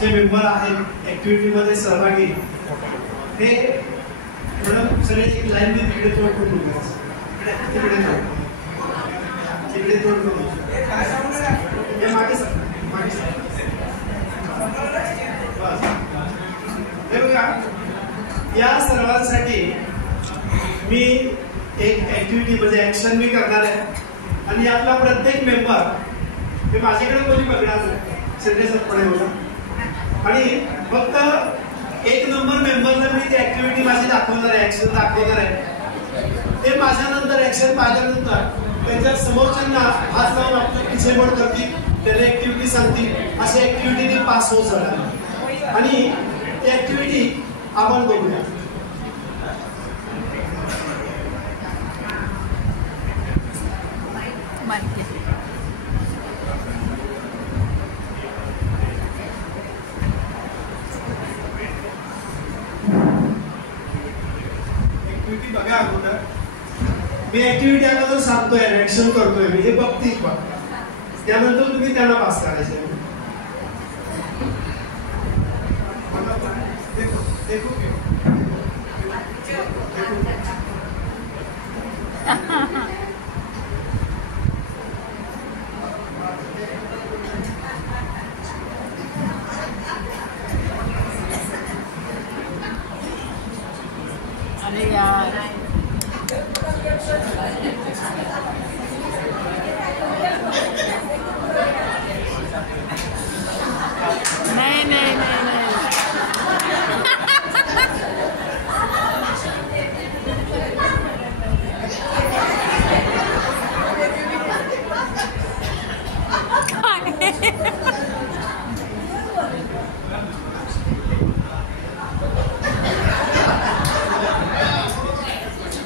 जे मेंबर आहेत ऍक्टिव्हिटीमध्ये सहभागी ते थोडं सगळे एक लाईन मध्ये तिकडे तोड करून तिकडे तोड करून मागे हे बघा, या सर्वांसाठी मी एक ऍक्टिव्हिटी म्हणजे ऍक्शन मी करणार आहे आणि यातला प्रत्येक मेंबर हे माझ्याकडे कोणी बघणार नाही, सिरियसपणे होता आणि फक्त एक नंबर मेंबरला मी ती ऍक्टिव्हिटी माझी दाखवणार आहे, ऍक्शन दाखवणार आहे. ते माझ्यानंतर ऍक्शन पाहिल्यानंतर त्यांच्या समोरच्यांना हात लावून आपलं पिछेबड करतील, त्याला ऍक्टिव्हिटी सांगतील, अशी ऍक्टिव्हिटी पास होत जाणार आणि ती ऍक्टिव्हिटी आपण बघूया. बघा अगोदर मी ऍक्टिव्हिटी अगोदर सांगतोय, ऍक्शन करतोय मी, हे बघतील बघ, त्यानंतर तुम्ही त्यांना पास करायचे. अरे यार नहीं नहीं नहीं नहीं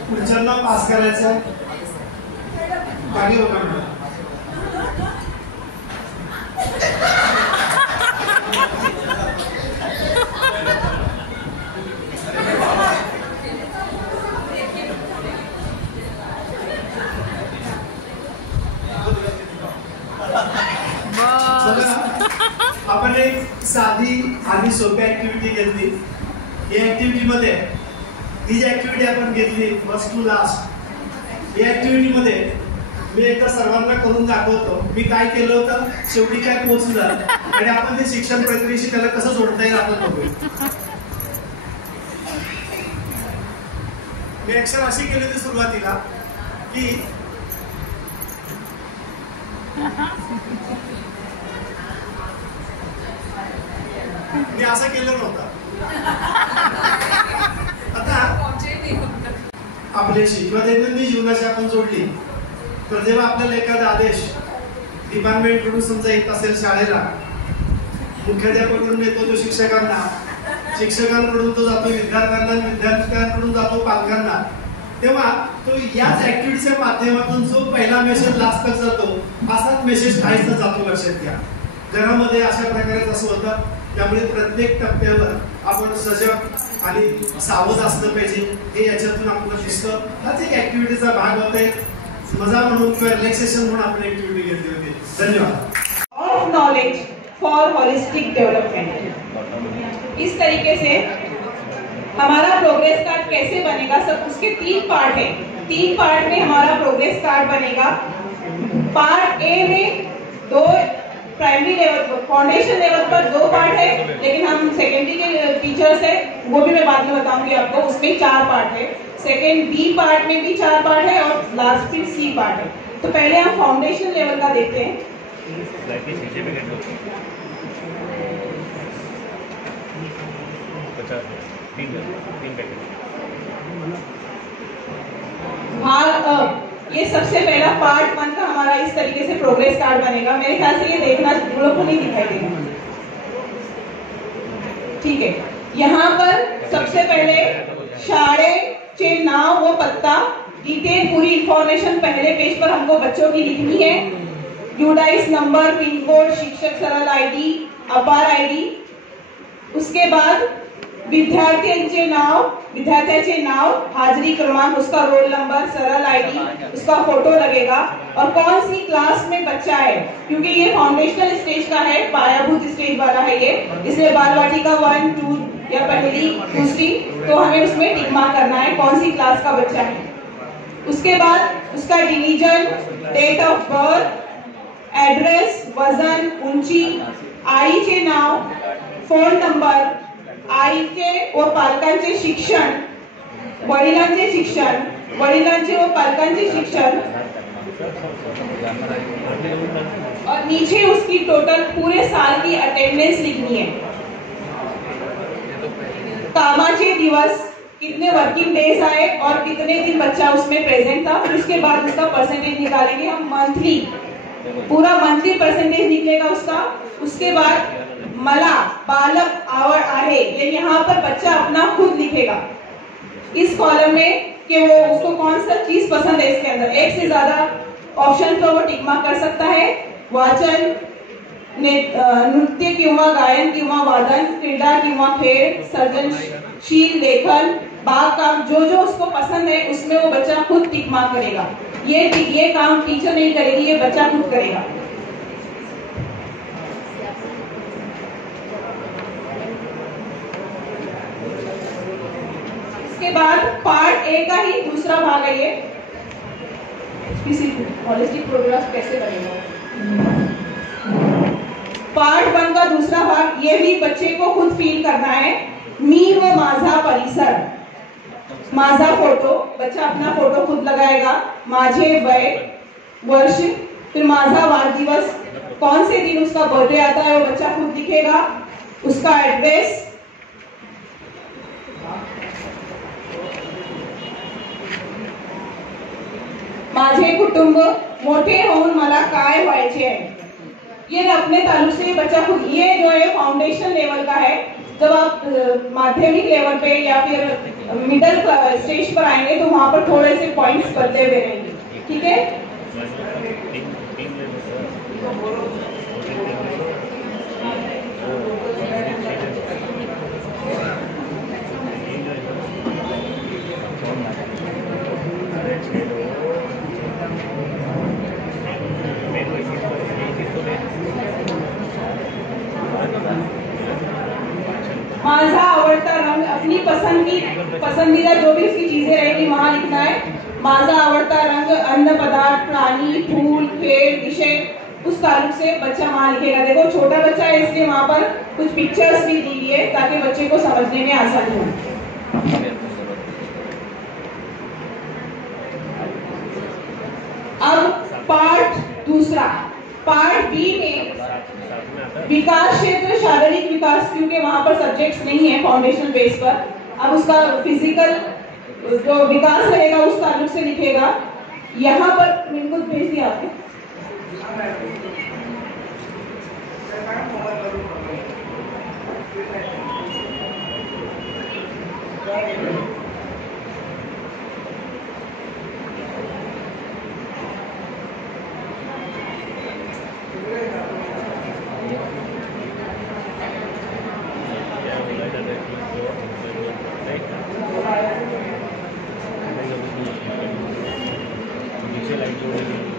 पुढच्यांना पास करायचं. मागे बघा आपण एक साधी आणि सोपी ऍक्टिव्हिटी घेतली. या ऍक्टिव्हिटी मध्ये ही जी ऍक्टिव्हिटी आपण घेतली फर्स्ट टू लास्ट, या ऍक्टिव्हिटी मध्ये मी एकदा सर्वांना करून दाखवतो मी काय केलं होतं, शेवटी काय पोहोचलं आणि आपण ते शिक्षण प्रक्रियेशी त्याला कसं जोडता येईल आपण बघूया. मी ऍक्शन अशी केली होती सुरुवातीला की मी असं केलं नव्हतं. आता आपल्याशी किंवा दैनंदिन जीवनाशी आपण जोडली तर जेव्हा आपल्याला एखादा आदेश डिपार्टमेंट कडून समजा येत असेल शाळेला, मुख्याध्यापकाकडून येतो तो शिक्षकांना, शिक्षकांकडून तो जातो विद्यार्थ्यांना, विद्यार्थ्यांकडून जातो पालकांना, तेव्हा तो याच ऍक्टिव्हिटीच्या माध्यमातून जो पहिला मेसेज लास्ट तक जातो असाच मेसेज काहीच जातो. लक्षात घ्या, घरामध्ये अशा प्रकारे असं होतं. त्यामुळे प्रत्येक टप्प्यावर आपण सजग आणि सावध असलं पाहिजे, हे याच्यातून आपल्याला दिसतं. हाच एक ऍक्टिव्हिटीचा भाग होते. मजा म्हणून किंवा रिलॅक्सेशन म्हणून आपण ऍक्टिव्हिटी घेतली होती. धन्यवाद. Of knowledge for holistic development, इस तरीके से हमारा प्रोग्रेस कार्ड कैसे बनेगा, सब उसके 3 पार्ट है. 3 पार्ट में हमारा प्रोग्रेस कार्ड बनेगा. पार्ट ए में 2 प्राइमरी लेवल फाउंडेशन लेवल पर 2 पार्ट है, लेकिन हम सेकेंडरी के टीचर्स है, वो भी मैं बाद में बताऊंगी आपको. उसमें 4 पार्ट है. सेकेंड बी पार्ट में भी 4 पार्ट है और लास्ट में सी पार्ट है. तो पहले हम फाउंडेशन लेवल का देखते हैं. भाग अ, ये सबसे पहला पार्ट 1 का हमारा इस तरीके से प्रोग्रेस कार्ड बनेगा. मेरे ख्याल से ये देखना लोगों को नहीं दिखाई देगा. ठीक है, यहाँ पर सबसे पहले शाळेचे नाव व पत्ता, डिटेल पूरी इंफॉर्मेशन पहले पेज पर हमको बच्चों की लिखनी है. यूडाइस नंबर, पिन कोड, शिक्षक सरल आईडी, अपार आईडी. उसके बाद विद्यार्थ्याचे नाव, हाजिरी क्रमांक, उसका रोल नंबर, सरल आईडी, उसका फोटो लगेगा और कौन सी क्लास में बच्चा है, क्योंकि ये फाउंडेशनल स्टेज का है, पायाभूत स्टेज वाला है ये, इसलिए बाल वाटिका 1, 2 या पहली दूसरी, तो हमें उसमें टिक मार्क करना है कौन सी क्लास का बच्चा है। उसके बाद उसका division, date of birth, address, वजन, उंची, आईचे नाव, फोन नंबर, आईचे व पालकांचे शिक्षण, वडिलांचे शिक्षण, वडिलांचे व पालकांचे शिक्षण और नीचे उसकी टोटल पूरे साल की अटेंडेंस लिखनी है। कामाचे दिवस, कितने वर्किंग डेज आए और कितने दिन बच्चा उसमें प्रेजेंट था, फिर उसके बाद उसका परसेंटेज निकालेंगे हम मंथली, पूरा मंथली परसेंटेज निकलेगा उसका। उसके बाद मला बालक आवड आहे, ये यहाँ पर बच्चा अपना खुद लिखेगा इस कॉलम में कि वो उसको कौन सा चीज पसंद है। इसके अंदर एक से ज्यादा ऑप्शन पर वो टिक मार्क कर सकता है। वाचन, नृत्य किंवा गायन किंवा वादन, क्रीडा किंवा खेळ, सर्जनशील लेखन, बागकाम, जो जो उसको पसंद है उसमें वो बच्चा खुद टिक मार्क करेगा। ये काम टीचर नहीं करेगी, ये बच्चा खुद करेगा। इसके बाद पार्ट ए का ही दूसरा भाग है ये, हॉलिस्टिक प्रोग्रेस कैसे बनेगा। पार्ट 1 का दूसरा भाग, ये भी बच्चे को खुद फील करना है। मी व माझा परिसर, माझा फोटो, बच्चा अपना फोटो खुद लगाएगा, माझे वय, वर्ष, फिर माझा वाढदिवस, कौन से दिन उसका बर्थडे आता है वो बच्चा खुद लिखेगा, उसका एड्रेस, माझे कुटुंब, मोठे होऊन मला काय व्हायचे आहे, ये अपने ताल्लुक से बच्चा खुद। ये जो है फाउंडेशन लेवल का है, जब आप माध्यमिक लेवल पे या फिर मिडिल स्टेज पर आएंगे तो वहां पर थोड़े से पॉइंट्स बदले हुए रहेंगे, ठीक है। माझा आवडता रंग, अपनी पसंदीदा जो भी उसकी चीजें रहेगी वहां लिखना है। माझा आवडता रंग, अन्न पदार्थ, प्राणी, फूल, खेल, विषय, उस ताल्लुक से बच्चा वहां लिखेगा। देखो छोटा बच्चा है इसलिए वहां पर कुछ पिक्चर्स भी दी है ताकि बच्चे को समझने में आसानी हो। अब पार्ट दूसरा, पार्ट बी में विकास क्षेत्र, शारीरिक विकास, क्योंकि वहां पर सब्जेक्ट्स नहीं है फाउंडेशन बेस पर। अब उसका फिजिकल जो विकास रहेगा उस ताल्लुक से लिखेगा। यहाँ पर इनको भेज दिया आपने,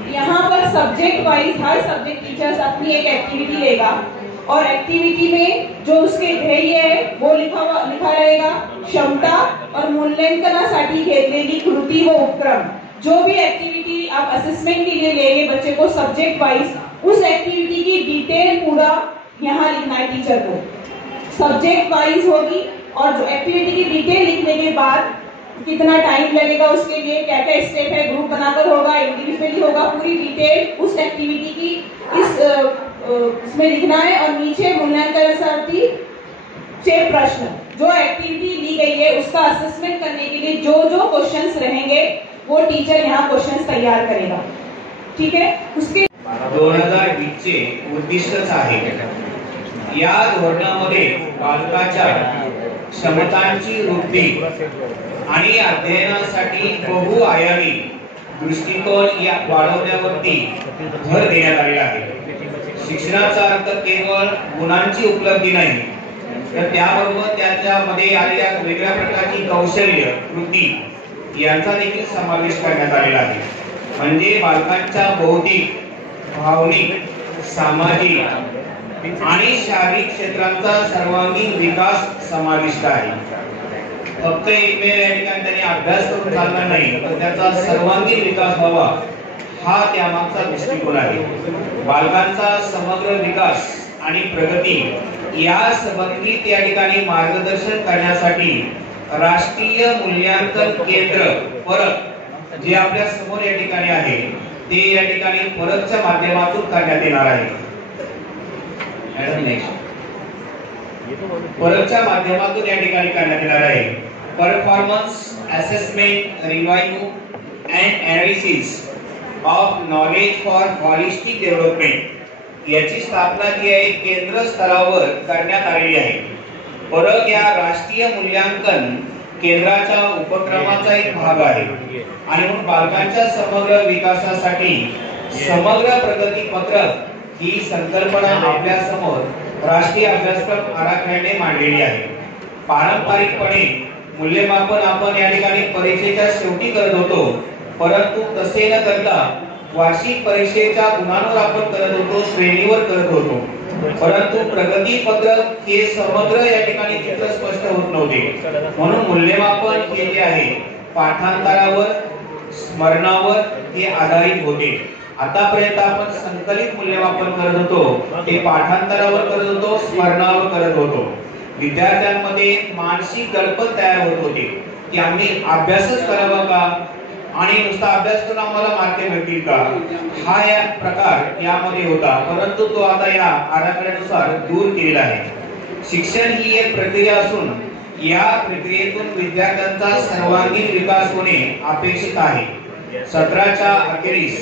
यहाँ पर सब्जेक्ट वाइज हर सब्जेक्ट टीचर्स अपनी एक एक्टिविटी लेगा और एक्टिविटी में जो उसके ध्येय है वो लिखा रहेगा। क्षमता और मूल्यांकनासाठी घेतलेली कृती व उपक्रम, जो भी एक्टिविटी आप असेसमेंट के लिए लेंगे बच्चे को सब्जेक्ट वाइज, उस एक्टिविटी की डिटेल पूरा यहाँ लिखना है टीचर को। सब्जेक्ट वाइज होगी और जो एक्टिविटी की डिटेल लिखने के बाद कितना टाइम लगेगा उसके लिए, क्या क्या स्टेप है, ग्रुप बनाकर होगा, इंडिविजुअली होगा, पूरी डिटेल उस एक्टिविटी की इसमें लिखना है। और नीचे मूल्यांकनार्थी से प्रश्न, जो एक्टिविटी ली गई है उसका असेसमेंट करने के लिए जो जो क्वेश्चंस रहेंगे वो टीचर यहाँ क्वेश्चंस तैयार करेगा, ठीक है। उसके 2020 चे उद्दिष्टच आहे। या धोरणामध्ये बालकाच्या क्षमतांची वृद्धी आणि अध्ययनासाठी बहुआयामी दृष्टिकोन या वाढवण्यावरती भर देण्यात आलेला आहे। शिक्षणाचा अर्थ केवळ गुणांची उपलब्धी नाही, तर त्याबरोबर त्याच्यामध्ये आलेल्या वेगळ्या प्रकारची कौशल्य कृती यांचा देखील समावेश करण्यात आलेला आहे. म्हणजे बालकांच्या बौद्धिक, भावनिक, सामाजिक आणि शारीरिक क्षेत्रांचा सर्वांगीण विकास समाविष्ट आहे. फक्त एकमेव या ठिकाणी त्यांनी अभ्यास करून चालणार नाही, तर त्याचा सर्वांगीण विकास व्हावा हा त्यामागचा दृष्टिकोन आहे. बालकांचा समग्र विकास आणि प्रगती या संबंधित या ठिकाणी मार्गदर्शन करण्यासाठी राष्ट्रीय मूल्यांकन केंद्र परत जे आपल्या समोर या ठिकाणी आहे ते या ठिकाणी परतच्या माध्यमातून करण्यात येणार आहे. परतच्या माध्यमातून या ठिकाणी करण्यात येणार आहे. Performance assessment revive and analysis of knowledge for holistic development याची स्थापना जी आहे केंद्र स्तरावर करण्यात आलेली आहे. परत या राष्ट्रीय मूल्यांकन केंद्राच्या उपक्रमाचा एक भाग आहे आणि म्हणून बालकांच्या समग्र विकासासाठी समग्र प्रगती पत्रक ही संकल्पना आपल्या समोर राष्ट्रीय अभ्यासक्रम आराखड्याने मांडलेली आहे. पारंपरिकपणे मूल्यमापन आपण या ठिकाणी परीक्षेच्या शेवटी करत होतो, परंतु तसे न करता वार्षिक परीक्षेच्या गुणांवर आपण करत होतो, श्रेणीवर करत होतो. परंतु प्रगती पत्रक हे समग्र या ठिकाणी चित्र स्पष्ट होत नव्हते. म्हणून मूल्यमापन हे जे आहे पाठांतरावर, स्मरणावर हे आधारित होते. आतापर्यंत आपण संकलित मूल्यमापन करत होतो, ते पाठांतरावर करत होतो, स्मरणावर करत होतो. विद्यार्थ्यांमध्ये मानसिक दडपण तयार होत होते की आम्ही अभ्यासच करावा का आणि नुसता अभ्यास करून आम्हाला मार्क मिळतील का, हा या प्रकार यामध्ये होता. परंतु तो आता या आराखड्यानुसार दूर केलेला आहे. शिक्षण ही एक प्रक्रिया असून या प्रक्रियेतून विद्यार्थ्यांचा सर्वांगीण विकास होणे अपेक्षित आहे. सत्राच्या अखेरीस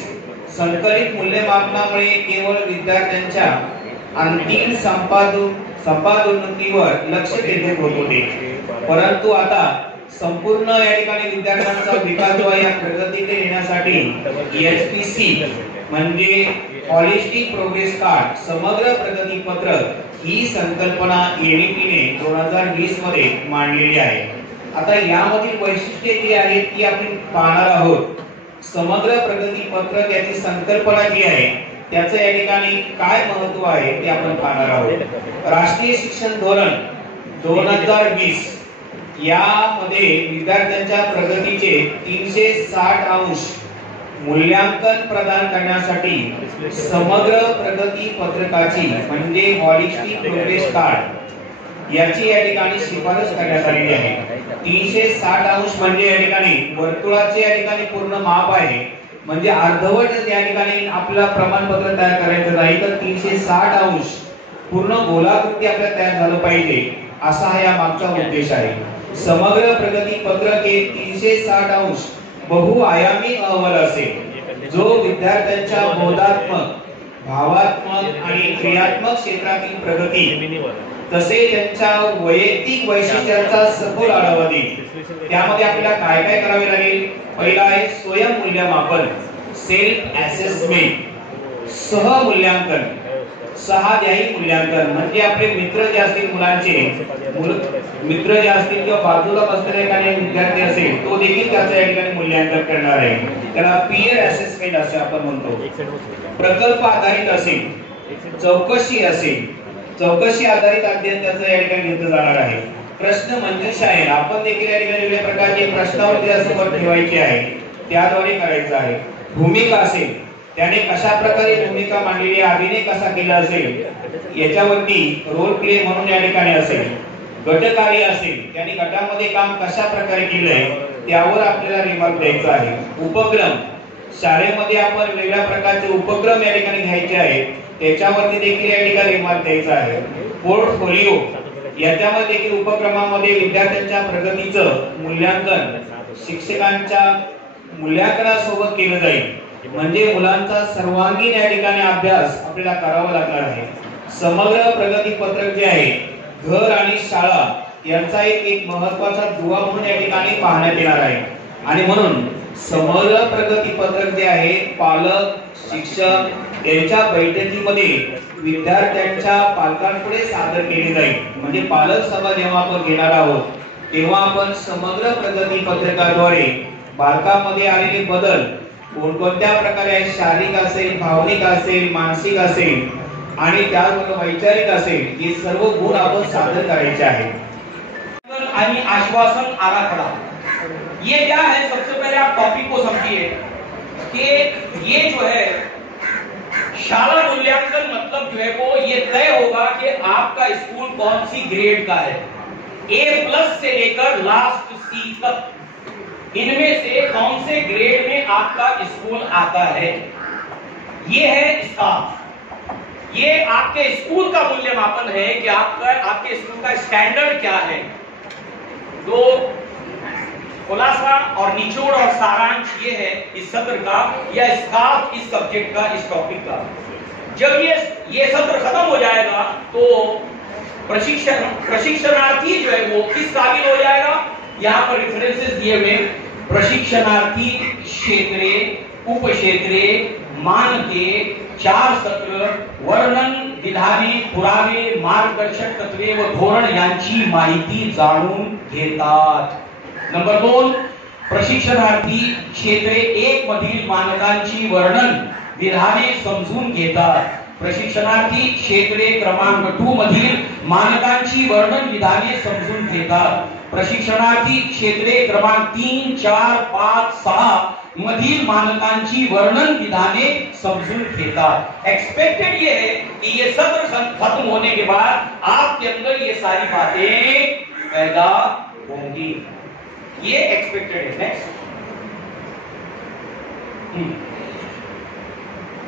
संकलित मूल्यमापनामुळे केवळ विद्यार्थ्यांच्या अंतिम संपादनोन्नतीवर लक्ष केंद्रित होत होते, परंतु आता संपूर्ण या ठिकाणी विद्यार्थ्यांचा विकास व्हावा या प्रगतीकडे येण्यासाठी HPC म्हणजे हॉलिस्टिक प्रोग्रेस कार्ड समग्र प्रगती पत्रक ही संकल्पना ADP-ने 2020 मध्ये मांडलेली आहे. आता यामधील वैशिष्ट्ये जी आहेत ती आपण पाहणार आहोत. समग्र प्रगती पत्रक याची संकल्पना जी आहे त्याचं या ठिकाणी काय महत्व आहे ते आपण पाहणार आहोत. राष्ट्रीय शिक्षण धोरण 2020 यामध्ये विद्यार्थ्यांच्या प्रगतीचे 360 अंश मूल्यांकन प्रदान करण्यासाठी समग्र प्रगती पत्रकाची म्हणजे हॉलिस्टिक प्रोग्रेस कार्ड याची या ठिकाणी शिफारस करण्यात आलेली आहे. 360 अंश म्हणजे या ठिकाणी वर्तुळाचे या ठिकाणी पूर्ण माप आहे. म्हणजे अर्धवट या ठिकाणी आपला प्रमाणपत्र तयार करायचं नाही, तर 360 अंश पूर्ण गोलाकृती आपल्याला तयार झालं पाहिजे असा हा या मागचा उद्देश आहे. समग्र प्रगती पत्रक हे 360 अंश बहुआयामी अहवाल असेल जो विद्यार्थ्यांच्या बोधात्मक, भावात्मक आणि क्रियात्मक क्षेत्रातील प्रगती तसे त्यांच्या वैयक्तिक वैशिष्ट्यांचा सखोल आढावा देईल. त्यामध्ये आपल्याला काय काय करावे लागेल? पहिला आहे स्वयंमूल्यमापन, सेल्फ असेसमेंट, सहमूल्यांकन, सहाध्यायी मूल्यांकन म्हणजे आपले मित्र जे असतील, मित्र जे असतील किंवा बाजूला बसलेला एखादा विद्यार्थी असेल तो देखील त्याचं या ठिकाणी मूल्यांकन करणार आहे. त्याला पीअर असेसमेंट असे आपण म्हणतो. प्रकल्प आधारित असेल, चौकशी असेल, चौकशी आधारित अध्ययन त्याचं या ठिकाणी घेतलं जाणार आहे. प्रश्न मंजुषा आहे, आपण देखील या ठिकाणी वेगवेगळ्या प्रकारचे प्रश्नावली त्यासोबत ठेवायची आहे, त्याद्वारे करायचं आहे. भूमिका असेल, त्याने कशा प्रकारे भूमिका मांडलेली, अभिनय कसा केला असेल याच्यावरती रोल प्ले म्हणून या ठिकाणी असेल. गटकार्य असेल, त्याने गटामध्ये काम कशा प्रकारे केलंय त्यावर आपल्याला रिमार्क द्यायचा आहे. उपक्रम, शाळेमध्ये आपण वेगळ्या प्रकारचे उपक्रम या ठिकाणी घ्यायचे आहेत, त्याच्यावरती देखील या ठिकाणी रिमार्क द्यायचा आहे. पोर्टफोलिओ, याच्यामध्ये देखील उपक्रमामध्ये विद्यार्थ्यांच्या प्रगतीचं मूल्यांकन शिक्षकांच्या मूल्यांकनासोबत केलं जाईल. म्हणजे मुलांचा सर्वांगीण या ठिकाणी अभ्यास आपल्याला करावा लागणार आहे. समग्र प्रगती पत्रक जे आहे घर आणि शाळा यांचा एक महत्त्वाचा दुवा म्हणून या ठिकाणी पाहण्यात येणार आहे. आणि म्हणून समग्र प्रगती पत्रक जे आहे पालक, शिक्षक यांच्या बैठकीमध्ये विद्यार्थ्यांच्या पालकांपुढे सादर केली जाईल. म्हणजे पालक सभा जेव्हा आपण घेणार आहोत तेव्हा आपण समग्र प्रगती पत्रकाद्वारे बालकामध्ये आलेले बदल कोणकोणत्या प्रकारे आहेत, शारीरिक असेल, भावनिक असेल, मानसिक असेल आणि त्याचबरोबर वैचारिक असेल, हे सर्व गुण आपण सादर करायचे आहेत. आणि आश्वासन आराखड़ा, ये क्या है? सबसे पहले आप टॉपिक को समझिए कि ये जो है शाला मूल्यांकन मतलब जो है वो ये तय होगा कि आपका स्कूल कौन सी ग्रेड का है, A+ से लेकर लास्ट C तक, इनमें से कौन से ग्रेड में आपका स्कूल आता है, ये है स्टाफ। ये आपके स्कूल का मूल्यमापन है कि आपके स्कूल का स्टैंडर्ड क्या है। तो खुलासा और निचोड़ और सारांश ये है इस सत्र का, या स्टाफ इस सब्जेक्ट का, इस टॉपिक का। जब ये सत्र खत्म हो जाएगा तो प्रशिक्षणार्थी जो है वो किस काबिल हो जाएगा? यहाँ पर रेफरेंसेस दिए हुए, प्रशिक्षणार्थी क्षेत्रीय, उप क्षेत्रीय, मानके, 4 सत्र, वर्णन, विधाने, पुरावे, मार्गदर्शक तत्वे व धोरण यांची माहिती जाणून घेतात. नंबर 2, प्रशिक्षणार्थी क्षेत्रे 1 मधील मानकांची वर्णन, विधाने समजून घेतात. प्रशिक्षणार्थी क्षेत्रे क्रमांक 2 मधील मानकांची वर्णन, विधाने समजून घेतात. प्रशिक्षणार्थी क्षेत्रे क्रमांक 3, 4, 5, 6 मधील मानकांची वर्णन, विधाने समझून घेतात. एक्सपेक्टेड ये है कि ये सत्र खत्म होने के बाद आपके अंदर ये सारी बातें पैदा होंगी, ये एक्सपेक्टेड है. नेक्स्ट,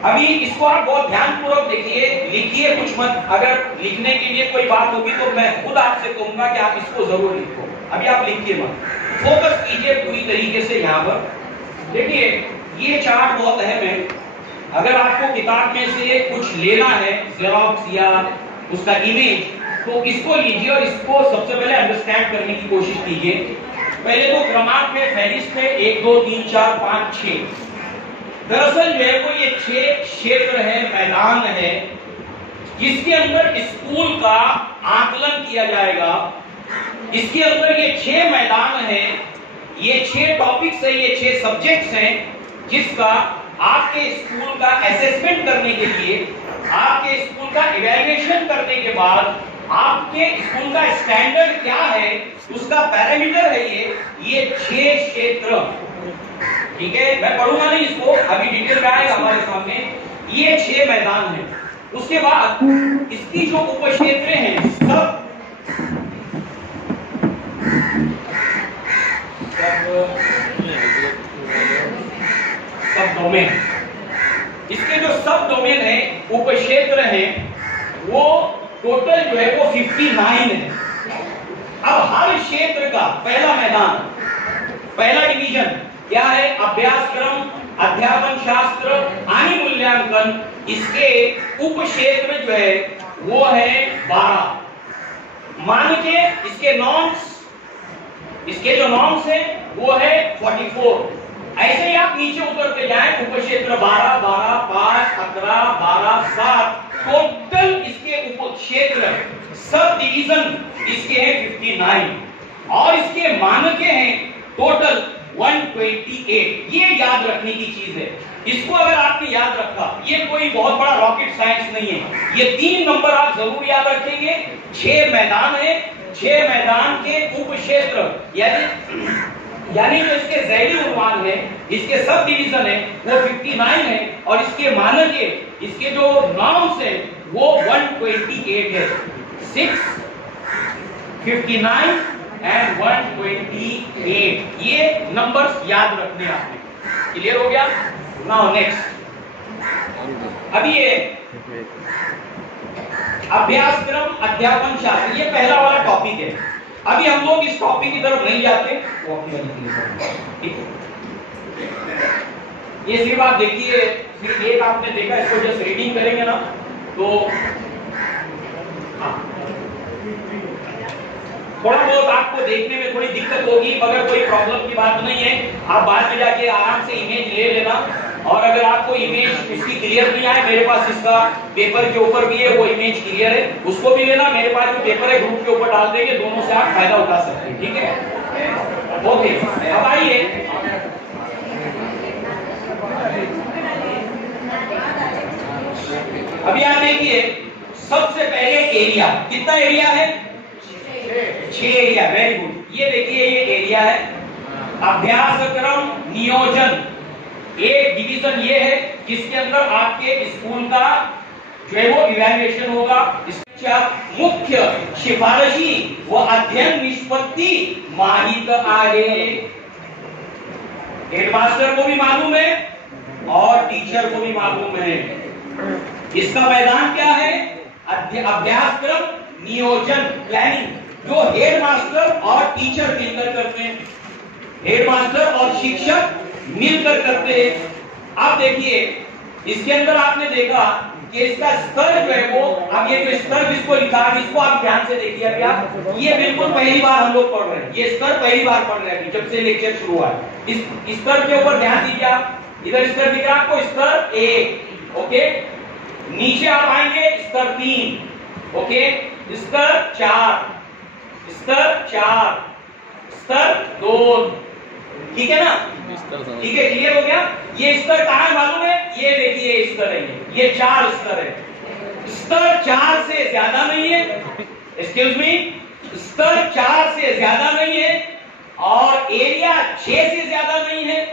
अभी इसको आप बहुत ध्यानपूर्वक देखिए, लिखिए कुछ मत. अगर लिखने के लिए कोई बात होगी तो मैं खुद आपसे कहूंगा कि आप इसको जरूर लिखो. अभी आप लिखिए मत, फोकस कीजिए पूरी तरीके से यहाँ पर. देखिए ये चार्ट बहुत अहम है. अगर आपको किताब में से कुछ लेना है, जेरॉक्स या उसका इमेज, तो इसको लीजिए और इसको सबसे पहले अंडरस्टैंड करने की कोशिश कीजिए. पहले तो क्रमांक में, फहरिस्त में 1, 2, 3, 4, 5, 6. दरअसल जो है वो ये 6 क्षेत्र है, मैदान है, जिसके अंदर स्कूल का आकलन किया जाएगा. इसके अंदर ये 6 मैदान है, ये 6 टॉपिक्स है, ये 6 सब्जेक्ट्स हैं, जिसका आपके स्कूल का असेसमेंट करने के लिए, आपके स्कूल का इवैल्यूएशन करने के बाद आपके स्कूल का स्टैंडर्ड क्या है, उसका पैरामीटर है ये 6 क्षेत्र. ठीक है, मैं पढ़ूंगा नहीं इसको, अभी डिटेल में आएगा हमारे सामने. ये 6 मैदान है. उसके बाद इसकी जो उप क्षेत्र हैं, सब डोमेन, इसके जो सब डोमेन है, उप क्षेत्र है, वो टोटल जो है वो 59 है. अब हर क्षेत्र का पहला मैदान, पहला डिवीजन क्या है? अभ्यासक्रम, अध्यापन शास्त्र आणि मूल्यांकन. इसके उप क्षेत्र जो है वो है 12. मानके, इसके नॉर्म्स, इसके जो नॉर्म्स है वो है 44. ऐसे ही आप नीचे उतरते जाएं, उप क्षेत्र 12, 12, 5, 11, 12, 7, टोटल इसके उप क्षेत्र, सब डिवीजन इसके हैं 59, और इसके मानके हैं टोटल 128. ये याद रखने की चीज है. इसको अगर आपने याद रखा, ये कोई बहुत बड़ा रॉकेट साइंस नहीं है. ये 3 नंबर आप जरूर याद रखेंगे. 6 मैदान है, 6 मैदान के उप क्षेत्र, यानी जो इसके जैली उन्वान है, इसके सब डिवीजन है, वो 59 है, और इसके मानके, इसके जो नॉर्म्स है वो 128 है. 6, 59 एंड 128. ये नंबर्स याद रखने आपने. क्लियर हो गया? नाउ नेक्स्ट, अभी ये अभ्यासक्रम, अध्यापन शास्त्र, ये पहला वाला टॉपिक है. अभी हम लोग इस टॉपिक की तरफ नहीं जाते. ठीक है, ये सिर्फ आप देखिए, सिर्फ एक आपने देखा, इसको जस्ट रीडिंग करेंगे ना तो थोड़ा बहुत आपको देखने में थोड़ी दिक्कत होगी, मगर कोई प्रॉब्लम की बात नहीं है. आप बाद में जाके आराम से इमेज ले लेना. और अगर आपको इमेज उसकी क्लियर नहीं आए, मेरे पास इसका पेपर के ऊपर भी है, वो इमेज क्लियर है, उसको भी लेना। मेरे पास जो पेपर है ग्रुप के ऊपर डाल देंगे, दोनों से आप फायदा उठा सकते हैं, ठीक है। ओके, अब आइए अभी आप देखिए, सबसे पहले एरिया, कितना एरिया है? 6 एरिया, वेरी गुड। ये देखिए, ये एरिया है। अभ्यासक्रम नियोजन, एक डिवीजन ये है जिसके अंदर आपके स्कूल का जो है वो इवैल्यूएशन होगा। मुख्य सिफारिशी व अध्ययन निष्पत्ति माहित आहे। हेडमास्टर को भी मालूम है और टीचर को भी मालूम है। इसका मैदान क्या है? अभ्यासक्रम नियोजन, प्लानिंग, जो हेडमास्टर और टीचर मिलकर करते हैं, हेडमास्टर और शिक्षक मिलकर करते हैं। अब देखिए, इसके अंदर आपने देखा कि इसका स्तर जो है वो, अब ये जो स्तर जिसको लिखा है, इसको आप ध्यान से देखिए। अभी आप, ये बिल्कुल पहली बार हम लोग पढ़ रहे हैं, ये स्तर पहली बार पढ़ रहे हैं जब से लेक्चर शुरू हुआ है। इस स्तर के ऊपर ध्यान दीजिए आप। इधर स्तर दिख रहा है आपको, स्तर 1, ओके। नीचे आप आएंगे, स्तर 3, ओके, स्तर 4, स्तर 4, स्तर 2, ठीक है ना? ठीक है, क्लियर हो गया? ये स्तर कहां है मालूम है? ये देखिए स्तर है, ये 4 स्तर है। स्तर 4 से ज्यादा नहीं है, एक्सक्यूज मी, स्तर 4 से ज्यादा नहीं है, और एरिया 6 से ज्यादा नहीं है,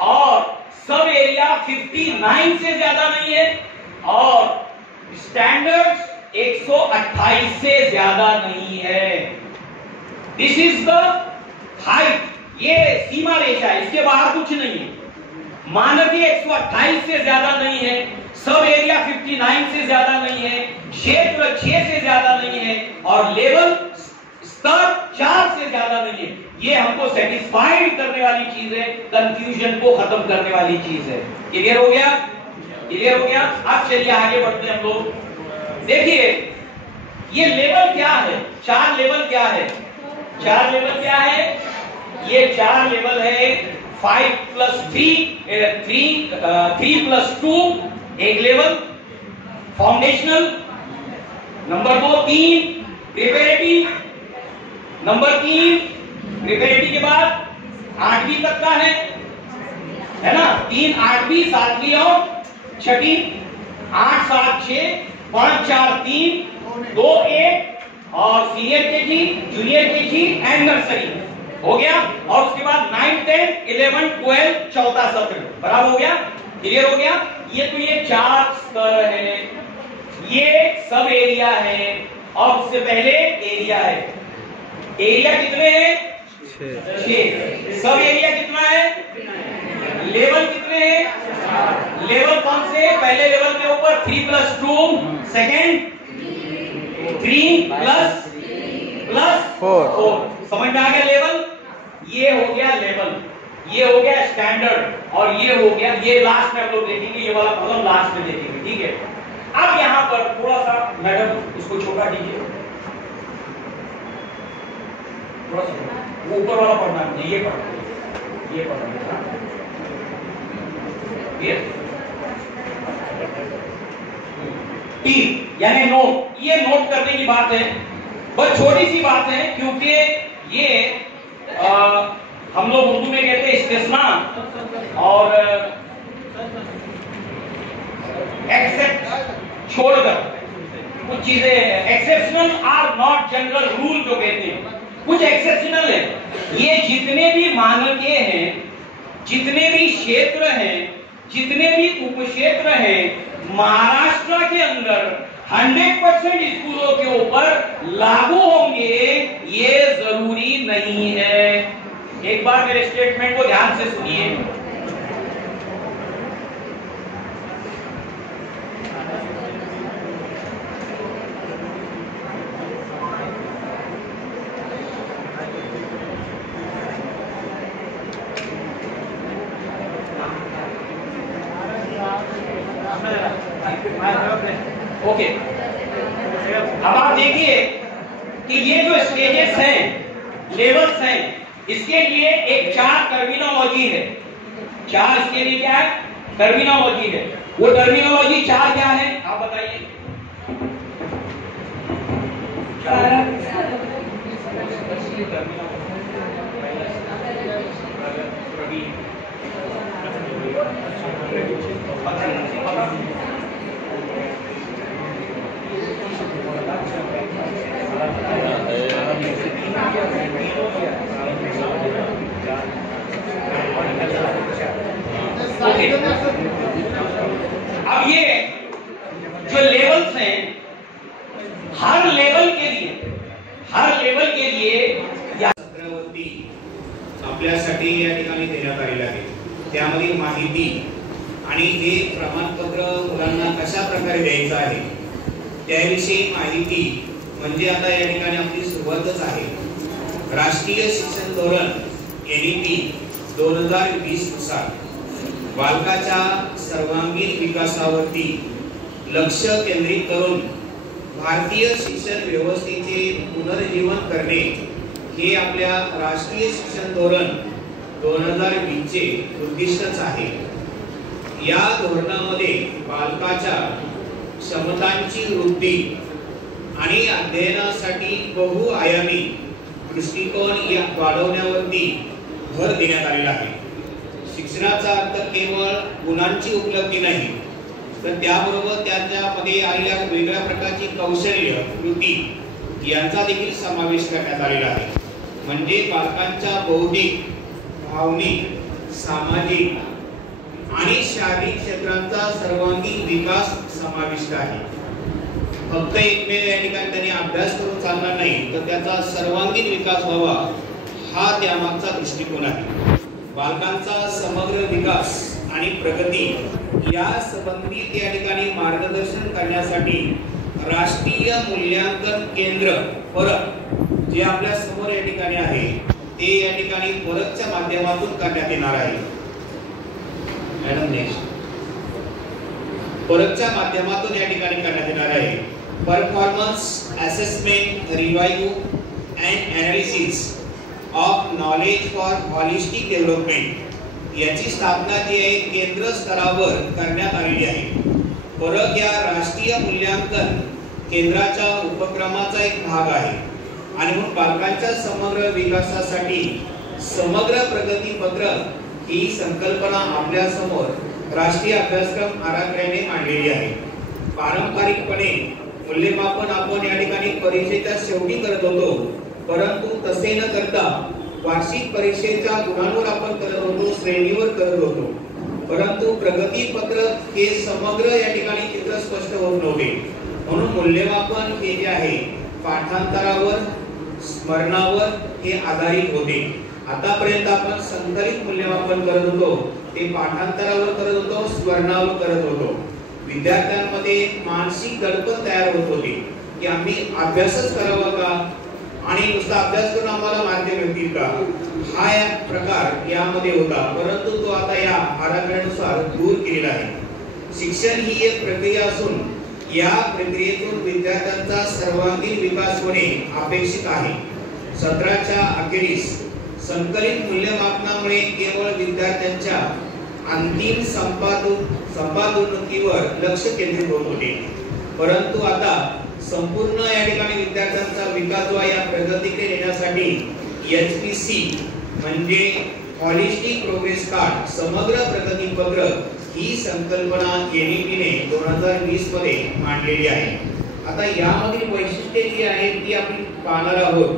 और सब एरिया 59 से ज्यादा नहीं है, और स्टैंडर्ड्स 128 से ज्यादा नहीं है। दिस इज द हाइट, ये सीमा रेखा है, इसके बाहर कुछ नहीं है। मानवीय 128 से ज्यादा नहीं है, सब एरिया 59 से ज्यादा नहीं है, क्षेत्र 6 से ज्यादा नहीं है, और लेवल स्तर 4 से ज्यादा नहीं है। ये हमको सेटिस्फाइड करने वाली चीज है, कंफ्यूजन को खत्म करने वाली चीज है। क्लियर हो गया? क्लियर हो गया? अब चलिए आगे बढ़ते हैं हम लोग। देखिए, ये लेवल क्या है? 4 लेवल क्या है? 4 लेवल क्या है? ये 4 लेवल है। 5 + 3 + 2 एक level, foundational. Number 2 3 preparatory, number 3 preparatory के बाद 8वीं तक का है ना? 3 8वीं, 7वीं और 6ठी, 8 7 6, 5 4 3, 2 1, और senior KG, junior KG end nursery हो गया। और उसके बाद 9 10 11 12 चौथा सत्र, बराबर हो गया? क्लियर हो गया? ये तो ये 4 स्तर है, ये सब एरिया है, और उससे पहले एरिया है। एरिया कितने हैं? 6। सब एरिया कितना है? लेवल कितने हैं? लेवल कौन से? पहले लेवल के ऊपर 3 + 2, सेकेंड 3 + 4। समझ में आ गया लेवल? ये हो गया लेवल, ये हो गया स्टैंडर्ड, और ये हो गया, ये लास्ट में हम लोग देखेंगे, ये वाला कॉलम लास्ट में देखेंगे, ठीक है? अब यहां पर थोड़ा सा, मैडम इसको छोटा कीजिए, थोड़ा सा वो ऊपर वाला पढ़ना है, ये पढ़ना, ये पढ़ना है, टी यानी नोट। ये नोट करने की बात है, बस छोटी सी बात है, क्योंकि ये हम लोग उर्दू में कहते हैं इस्तिस्ना और एक्सेप्ट छोड़कर कुछ चीजें, exceptional are not general rule जो कहते हैं, कुछ एक्सेप्शनल है। ये जितने भी मानकीय हैं, जितने भी क्षेत्र हैं, जितने भी उपक्षेत्र हैं, महाराष्ट्र के अंदर 100% स्कूलों के ऊपर लागू होंगे, ये जरूरी नहीं है। एक बार मेरे स्टेटमेंट को ध्यान से सुनिए। ओके, अब आप देखिए कि ये जो स्टेजेस हैं, लेवल्स हैं, इसके लिए एक 4 टर्मिनोलॉजी है। 4 इसके लिए क्या है? टर्मिनोलॉजी है। वो टर्मिनोलॉजी 4 क्या है आप बताइए? अब ये जो लेवल्स हैं, हर लेवल के लिए या सत्रावरती आपल्यासाठी या ठिकाणी देण्यात आलेले आहे। त्यामधील माहिती आणि हे प्रमाणपत्र मुलांना कशा प्रकारे द्यायचं आहे त्याविषयी माहिती म्हणजे आता या ठिकाणी आपली सुरुवातच आहे। राष्ट्रीय शिक्षण धोरण NEP 2020 नुसार बालकाच्या सर्वांगीण विकासावरती लक्ष केंद्रित करून भारतीय शिक्षण व्यवस्थेचे पुनर्जीवन करणे हे आपल्या राष्ट्रीय शिक्षण धोरण 2020 चे उद्दिष्टच आहे। या धोरणामध्ये बालकाच्या क्षमतांची वृद्धी आणि अध्ययनासाठी बहुआयामी दृष्टिकोन वाढवण्यावरती भर देण्यात आलेला आहे। शिक्षणाचा अर्थ केवळ गुणांची उपलब्धी नाही तर त्याबरोबर त्याच्यामध्ये आलेल्या वेगळ्या प्रकारची कौशल्य कृती यांचा देखील समावेश करण्यात आलेला आहे। म्हणजे बालकांच्या बौद्धिक, भावनिक, सामाजिक आणि शारीरिक क्षेत्रांचा सर्वांगीण विकास समाविष्ट आहे। फक्त एकमेव या ठिकाणी त्यांनी अभ्यास करून चालणार नाही तर त्याचा सर्वांगीण विकास व्हावा हा त्यामागचा दृष्टिकोन आहे। बालकांचा समग्र विकास आणि प्रगती या संबंधित या ठिकाणी मार्गदर्शन करण्यासाठी राष्ट्रीय मूल्यांकन केंद्र परक जे आपल्या समोर या ठिकाणी आहे ते या ठिकाणी परकच्या माध्यमातून करण्यात येणार आहे। मॅडम नेक्स्ट परकच्या माध्यमातून या ठिकाणी करण्यात येणार आहे। Performance assessment revive and analysis of knowledge for holistic development याची स्थापना जी आहे केंद्र स्तरावर करण्यात आलेली आहे। परक या राष्ट्रीय मूल्यांकन केंद्राच्या उपक्रमाचा एक भाग आहे आणि म्हणून बालकांच्या समग्र विकासासाठी समग्र प्रगती पत्रक ही संकल्पना आपल्या समोर राष्ट्रीय अभ्यासक्रम आराखड्याने मांडलेली आहे। पारंपरिकपणे मूल्यमापन आपण या ठिकाणी परीक्षेच्या शेवटी करत होतो परंतु तसे न करता वार्षिक परीक्षेच्या गुणांवर आपण करत होतो, श्रेणीवर करत होतो। परंतु प्रगती पत्रक हे समग्र या ठिकाणी चित्र स्पष्ट होत नव्हते म्हणून मूल्यमापन हे जे आहे पाठांतरावर, स्मरणावर हे आधारित होते। आतापर्यंत आपण संकलित मूल्यमापन करत होतो ते पाठांतरावर करत होतो, स्मरणावर करत होतो। विद्यार्थ्यांमध्ये मानसिक दडपण तयार होत होते की आम्ही अभ्यासच करावा का आणि नुसता अभ्यास करून आम्हाला मार्क मिळतील का हा एक प्रकार यामध्ये होता परंतु तो आता या आराखड्यानुसार दूर केलेला आहे। शिक्षण ही एक प्रक्रिया असून या प्रक्रियेतून विद्यार्थ्यांचा सर्वांगीण विकास होणे अपेक्षित आहे। सत्राच्या अखेरीस संकलित मूल्यमापनामुळे केवळ विद्यार्थ्यांच्या अंतिम संपादनोन्नतीवर लक्ष केंद्रित होत होते परंतु आता संपूर्ण या ठिकाणी विद्यार्थ्यांचा विकास व या प्रगतीकडे नेण्यासाठी HPC म्हणजे हॉलिस्टिक प्रोग्रेस कार्ड समग्र प्रगती पत्रक ही संकल्पना NEP ने 2020 मध्ये मांडलेली आहे। आता यामधील वैशिष्ट्ये जी आहेत ती आपण पाहणार आहोत।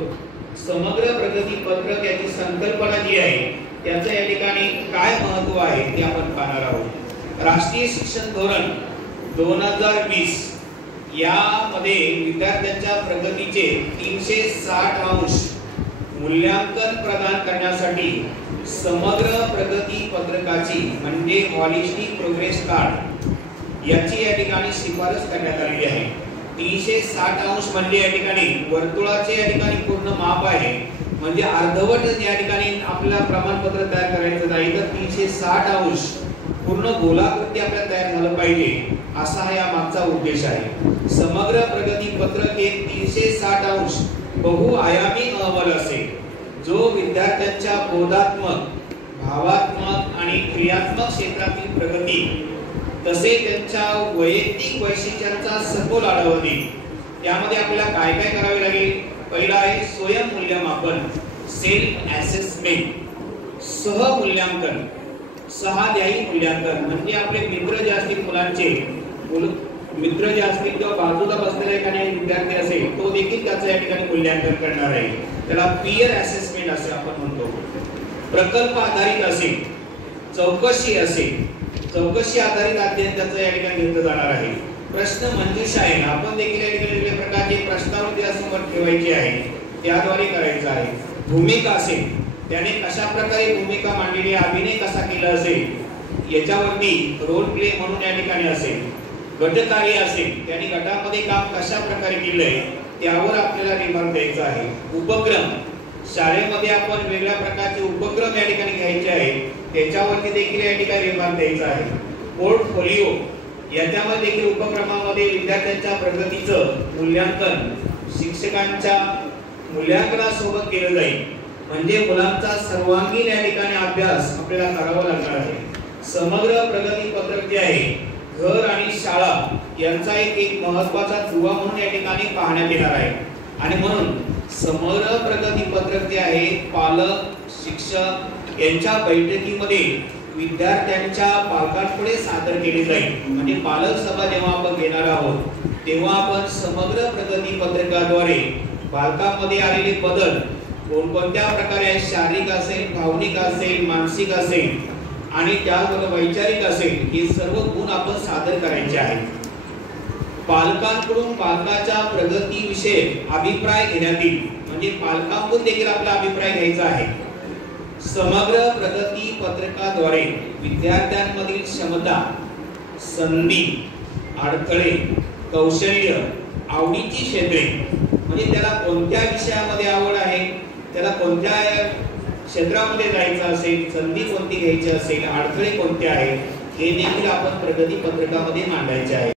समग्र प्रगती पत्रक याची संकल्पना जी आहे त्याचं या ठिकाणी काय महत्त्व आहे ते आपण पाहणार आहोत। राष्ट्रीय शिक्षण धोरण 2020 यामध्ये विद्यार्थ्यांच्या प्रगतीचे 360 अंश मूल्यांकन प्रदान करण्यासाठी समग्र प्रगती पत्रकाची म्हणजे हॉलिस्टिक प्रोग्रेस कार्ड याची या ठिकाणी शिफारस करण्यात आलेली आहे। 360 अंश म्हणजे या ठिकाणी वर्तुळाचे या ठिकाणी पूर्ण माप आहे म्हणजे अर्धवट या ठिकाणी आपल्याला प्रमाणपत्र तयार करायचं नाही तर 360 अंश पूर्ण गोलाकृती आपल्याला तयार झालं पाहिजे असा हा या मागचा उद्देश आहे। समग्र प्रगती पत्रक हे 360 अंश बहुआयामी अहवाल असेल जो विद्यार्थ्यांच्या बोधात्मक, भावात्मक आणि क्रियात्मक क्षेत्रातील प्रगती तसे त्यांच्या वैयक्तिक वैशिष्ट्यांचा सखोल आढावा देईल. त्यामध्ये आपल्याला काय काय करावे लागेल? पहिला आहे स्वयंमूल्यमापन, सेल्फ असेसमेंट, सहमूल्यांकन, सहाध्यायी मूल्यांकन. म्हणजे आपले मित्र जे असतील मुलांचे मित्र जे असतील किंवा बाजूला बसलेला एखादा विद्यार्थी असेल तो देखील त्याचं या ठिकाणी मूल्यांकन करणार आहे. त्याला पीअर असेसमेंट असे आपण म्हणतो. प्रकल्प आधारित असेल, चौकशी असेल, चौकशी आधारित अध्ययन त्याचं या ठिकाणी घेतलं जाणार आहे. प्रश्न मंजुषा आहे, आपण देखील या ठिकाणी वेगवेगळ्या प्रकारची प्रश्नावली त्यासमोर ठेवायची आहे, त्याद्वारे करायचं आहे. भूमिका असेल, त्याने कशा प्रकारे भूमिका मांडलेली, अभिनय कसा केला असेल याच्यावरती रोल प्ले म्हणून या ठिकाणी असेल. गटकार्य असेल, त्यांनी गटामध्ये काम कशा प्रकारे केलंय त्यावर आपल्याला रिमार्क द्यायचा आहे. उपक्रम, शाळेमध्ये आपण वेगळ्या प्रकारचे उपक्रम या ठिकाणी घ्यायचे आहेत, त्याच्यावरती देखील या ठिकाणी रिमार्क द्यायचा आहे. पोर्टफोलिओ, याच्यामध्ये देखील उपक्रमामध्ये विद्यार्थ्यांच्या प्रगतीचं मूल्यांकन शिक्षकांच्या मूल्यांकनासोबत केलं जाईल. म्हणजे मुलांचा सर्वांगीण या ठिकाणी अभ्यास आपल्याला करावा लागणार आहे. समग्र प्रगती पत्रक जे आहे घर आणि शाळा यांचा एक महत्त्वाचा दुवा म्हणून या ठिकाणी पाहण्यात येणार आहे. आणि म्हणून समग्र प्रगती पत्रक जे आहे पालक शिक्षक यांच्या बैठकीमध्ये विद्यार्थ्यांच्या पालकांपुढे सादर केले जाईल. म्हणजे पालक सभा जेव्हा आपण घेणार आहोत तेव्हा आपण समग्र प्रगती पत्रकाद्वारे बालकांमध्ये आलेले बदल कोणकोणत्या प्रकारे शारीरिक असेल, भावनिक असेल, मानसिक असेल आणि त्याचबरोबर वैचारिक असेल हे सर्व गुण आपण सादर करायचे आहेत. पालकांकडून बालकाच्या प्रगतीविषयी अभिप्राय घेण्यात येईल. म्हणजे पालकांकडून देखील आपला अभिप्राय घ्यायचा आहे. समग्र प्रगती पत्रकाद्वारे विद्यार्थ्यांमधील क्षमता, संधी, अडथळे, कौशल्य, आवडीची क्षेत्रे म्हणजे त्याला कोणत्या विषयामध्ये आवड आहे, त्याला कोणत्या क्षेत्रामध्ये जायचं असेल, संधी कोणती घ्यायची असेल, अडथळे कोणते आहेत हे देखील आपण प्रगती पत्रकामध्ये मांडायचे आहे.